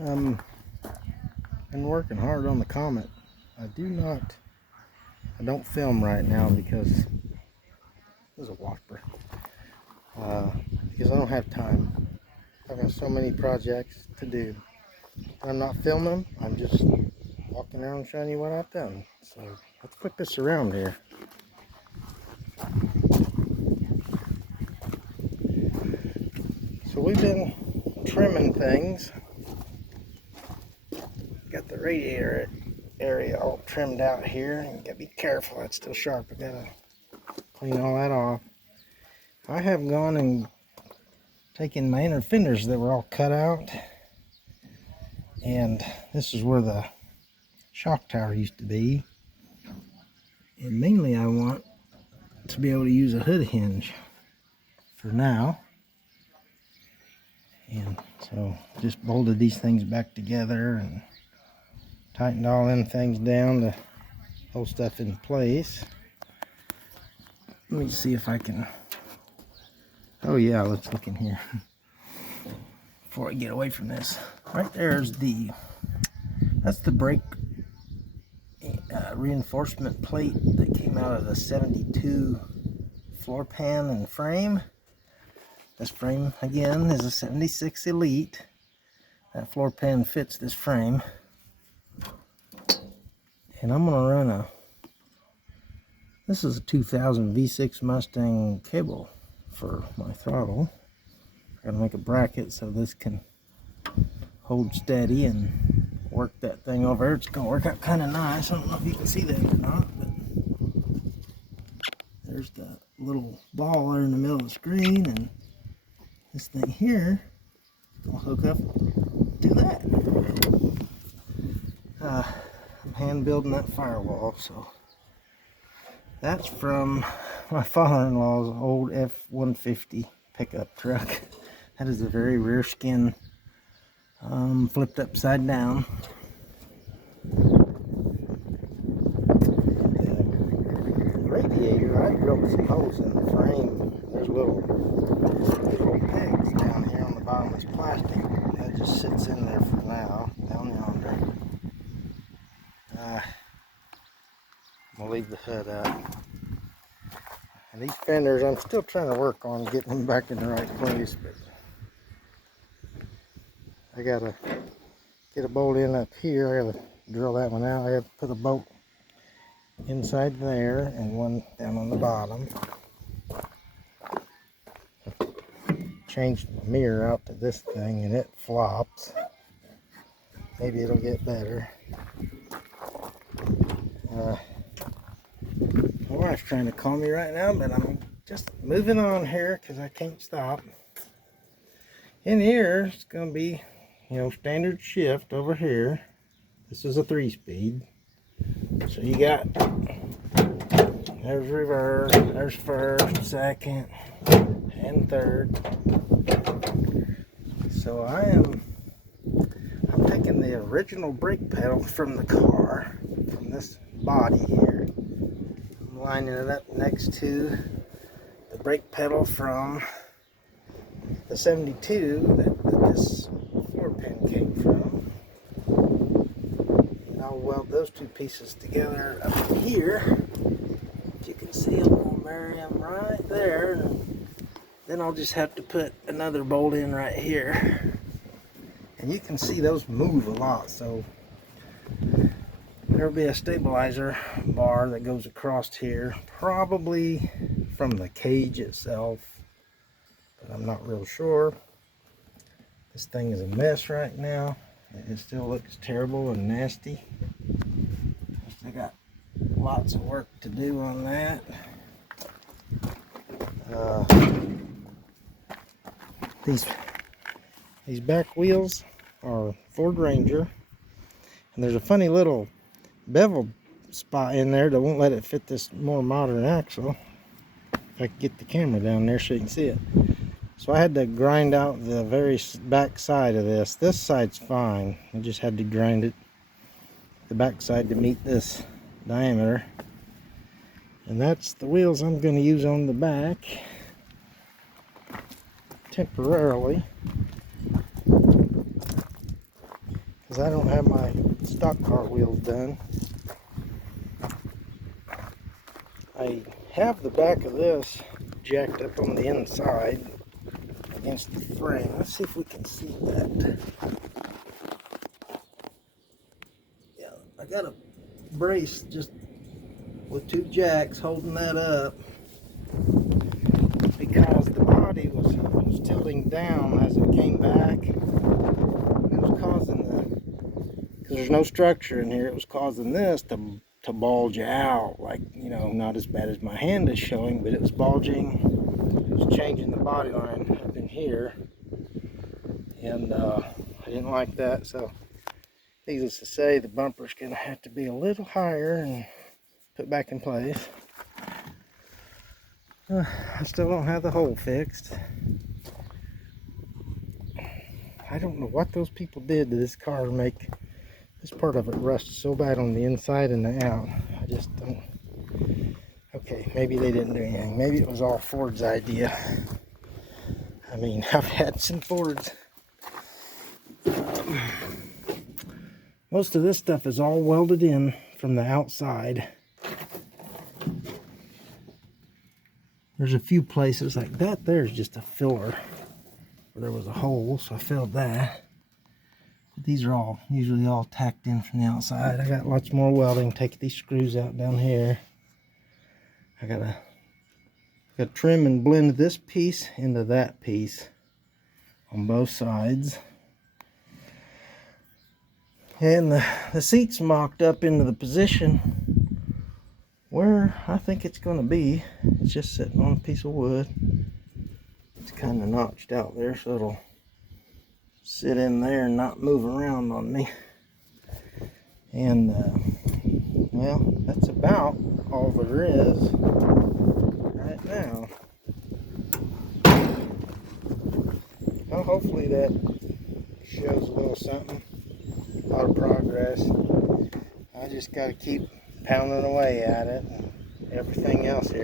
Been working hard on the Comet. I don't film right now because there's a whopper. Because I don't have time. I've got so many projects to do. I'm not filming them. I'm just walking around showing you what I've done. So let's flip this around here. So we've been trimming things. Got the radiator area all trimmed out here. You gotta be careful, that's still sharp. I gotta clean all that off. I have gone and taken my inner fenders that were all cut out, and this is where the shock tower used to be. And mainly I want to be able to use a hood hinge for now. And so just bolted these things back together and tightened all them things down to hold stuff in place. Let me see if I can. Oh yeah, let's look in here before I get away from this. Right there's that's the brake reinforcement plate that came out of the 72 floor pan and frame. This frame again is a 76 Elite. That floor pan fits this frame. And I'm gonna run this is a 2000 V6 Mustang cable for my throttle. I gotta make a bracket so this can hold steady and work that thing over. It's gonna work out kind of nice. I don't know if you can see that or not, but there's the little ball there in the middle of the screen, and this thing here will hook up to that. I'm hand building that firewall, so that's from my father-in-law's old F-150 pickup truck. That is the very rear skin flipped upside down. The radiator, I drilled some holes in the frame. There's little pegs down here on the bottom of this plastic. That just sits in there for now, down yonder. I'll leave the hood up. And these fenders, I'm still trying to work on getting them back in the right place, but I gotta get a bolt in up here. I gotta drill that one out. I gotta put a bolt inside there and one down on the bottom. Changed the mirror out to this thing and it flops. Maybe it'll get better. My wife's trying to call me right now, but I'm just moving on here because I can't stop. In here, it's going to be, standard shift over here. This is a 3-speed. So you got, there's reverse, there's first, second, and third. So I'm taking the original brake pedal from the car, from this body here. I'm lining it up next to the brake pedal from the 72 that this floor pan came from. And I'll weld those two pieces together up here. You can see them, will marry them right there. And then I'll just have to put another bolt in right here. And you can see those move a lot, so there'll be a stabilizer bar that goes across here, probably from the cage itself, but I'm not real sure. This thing is a mess right now. It still looks terrible and nasty. I got lots of work to do on that. These back wheels are Ford Ranger, and there's a funny little bevel spot in there that won't let it fit this more modern axle. If I could get the camera down there so you can see it. So I had to grind out the very back side of this. This side's fine. I just had to grind it, the back side, to meet this diameter. And that's the wheels I'm going to use on the back temporarily. I don't have my stock car wheels done. I have the back of this jacked up on the inside against the frame. Let's see if we can see that. Yeah, I got a brace just with 2 jacks holding that up because the body was tilting down as it came back. It was causing because there's no structure in here, it was causing this to bulge out, like, you know, not as bad as my hand is showing, but it was bulging. It was changing the body line up in here, and I didn't like that. So needless to say, the bumper's gonna have to be a little higher and put back in place. I still don't have the hole fixed. I don't know what those people did to this car to make this part of it rust so bad on the inside and the out. I just don't. Okay, maybe they didn't do anything. Maybe it was all Ford's idea. I mean, I've had some Fords. Most of this stuff is all welded in from the outside. There's a few places like that. There's just a filler where there was a hole, so I filled that. But these are all usually all tacked in from the outside. I got lots more welding. Take these screws out down here. I gotta trim and blend this piece into that piece on both sides. And the seat's mocked up into the position where I think it's going to be. It's just sitting on a piece of wood. It's kind of notched out there, so it'll sit in there and not move around on me. And well, that's about all there is right now. Well, hopefully that shows a little something. A lot of progress. I just got to keep pounding away at it and everything else here.